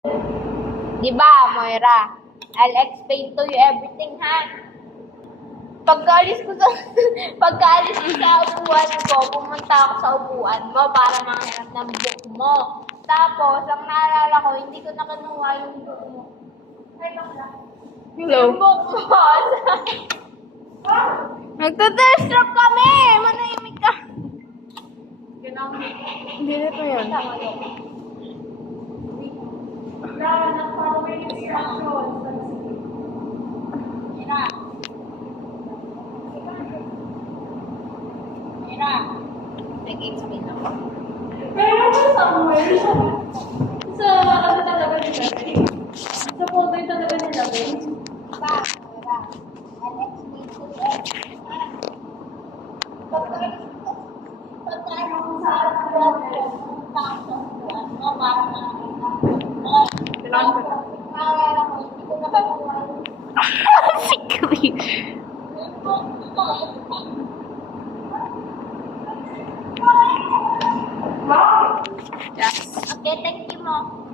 Di ba, Moira? I'll explain to you everything, ha? Pagkaalis ko sa upuan ko, pumunta ako sa upuan mo para makahanap ng book mo. Tapos, ang naalala ko, hindi ko nakanuha yung book mo. Ay, bakla. Hello? Yung book mo. Nagtotest trap kami! Manahimik ka. Hindi nito yan. Mira. Nag-explain ako. Kaya mo somewhere sa ano talaga nilagay. Sa folder talaga nilagay. Mira. I'll explain to you everything, ha? Pagkaalis ko sa upuan ko, pumunta ako sa upuan mo para makahanap ng book mo. Tapos, naalala ko, hindi ko nakanuha yung Si Chris. book mo. Yes. Okay, thank you mo.